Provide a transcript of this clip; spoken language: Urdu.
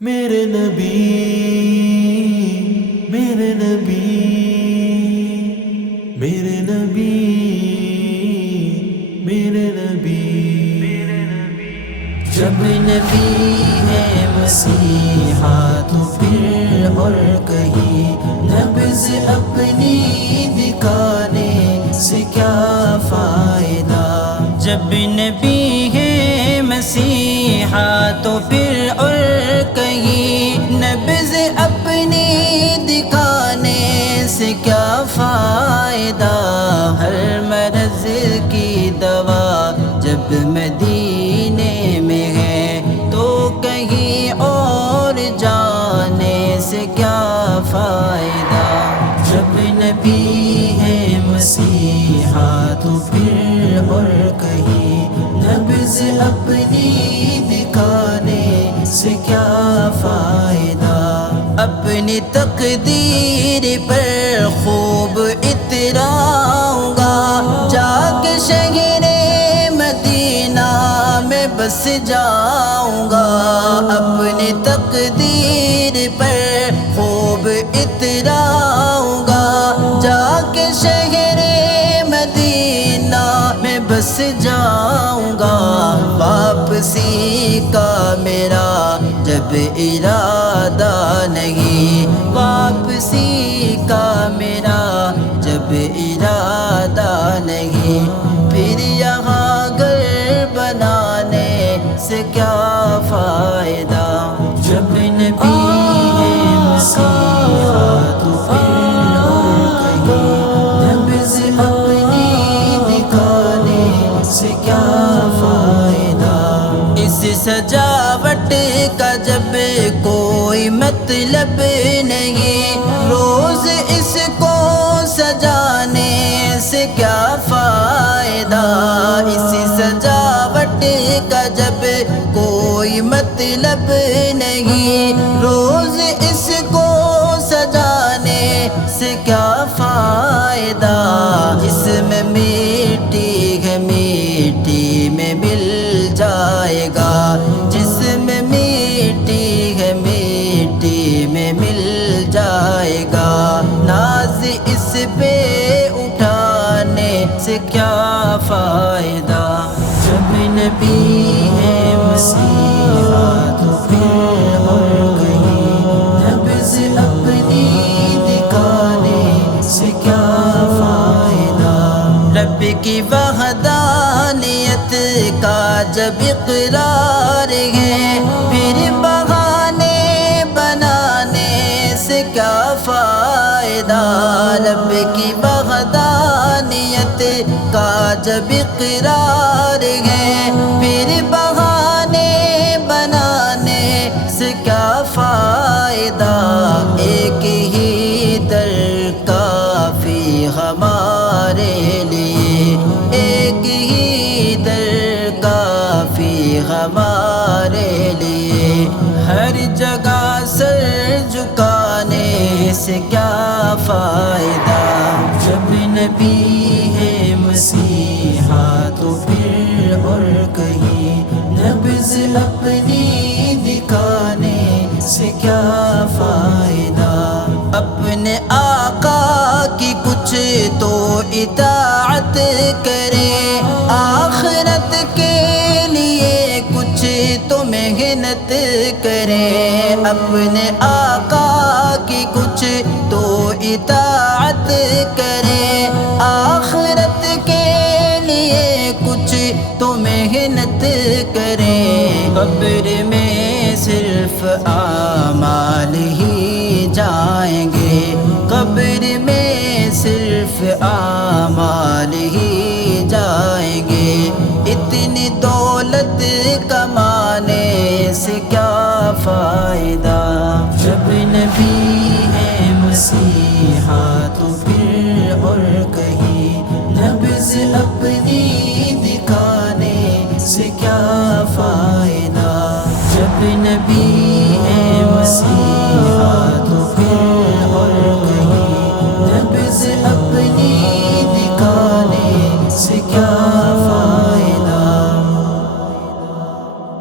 میرے نبی میرے نبی میرے نبی میرے نبی جب نبی ہے مسیحا تو پھر اور کہیں نبض اپنی دکھانے سے کیا فائدہ۔ جب نبی ہے مسیحا تو پھر اور کہیں نبض اپنی دکھانے سے کیا فائدہ۔ ہر مرض کی دوا جب مدینے میں ہے تو کہیں اور جانے سے کیا فائدہ۔ جب نبی ہے مسیحا تو پھر اور کہیں نبض اپنی دکھانے سے کیا فائدہ۔ اپنی تقدیر پر خوب اتراؤں گا، جا کے شہر مدینہ میں بس جاؤں گا۔ اپنی تقدیر پر خوب اتراؤں گا، جا کے شہر مدینہ میں بس جاؤں گا۔ واپسی کا میرا جب ارادہ نہیں، واپسی کا میرا جب ارادہ نہیں، پھر یہاں گھر بنانے سے کیا فائدہ۔ جب نبی ہے مسیحا تو پھر اور کہیں نبض اپنی دکھانے سے کیا فائدہ۔ اس سجاوٹ کا جب کوئی مطلب نہیں، روز اس کو سجانے سے کیا فائدہ۔ اس سجاوٹ کا جب کوئی مطلب نہیں، روز اس کو سجانے سے کیا فائدہ۔ جس میں مٹی ہے مٹی میں مل جائے گا، جس میں مٹی ہے مٹی میں مل جائے گا، ناز اس پہ اٹھانے سے کیا فائدہ۔ جب نبی ہے مسیحا تو پھر اور کہیں نبض اپنی دکھانے سے کیا فائدہ۔ رب کی وحدانیت کا جب اقرار ہے، پھر بہانے بنانے سے کیا فائدہ۔ رب کی وحدانیت کا جب اقرار ہے، پھر بہانے بنانے سے کیا فائدہ۔ ایک ہی در کافی ہمارے لیے، ایک ہی در کافی ہمارے لیے، ہر جگہ سر جھکانے سے کیا فائدہ۔ جب نبی ہے مسیحا تو پھر اور کہیں نبض اپنی دکھانے سے کیا فائدہ۔ اپنے آقا کی کچھ تو اطاعت کرے، آخرت کے لیے کچھ تو محنت کرے۔ اپنے آقا کی کچھ تو اطاعت کرے، آخرت کے لیے کچھ تو محنت کرے۔ قبر میں صرف اعمال ہی جائیں گے، قبر میں صرف اعمال ہی جائیں گے، اتنی دولت کمانے سے کیا فائدہ۔ جب نبی ہے مسیحا تو پھر اور کہیں نبض اپنی دکھانے سے کیا فائدہ۔ جب نبی ہے مسیحا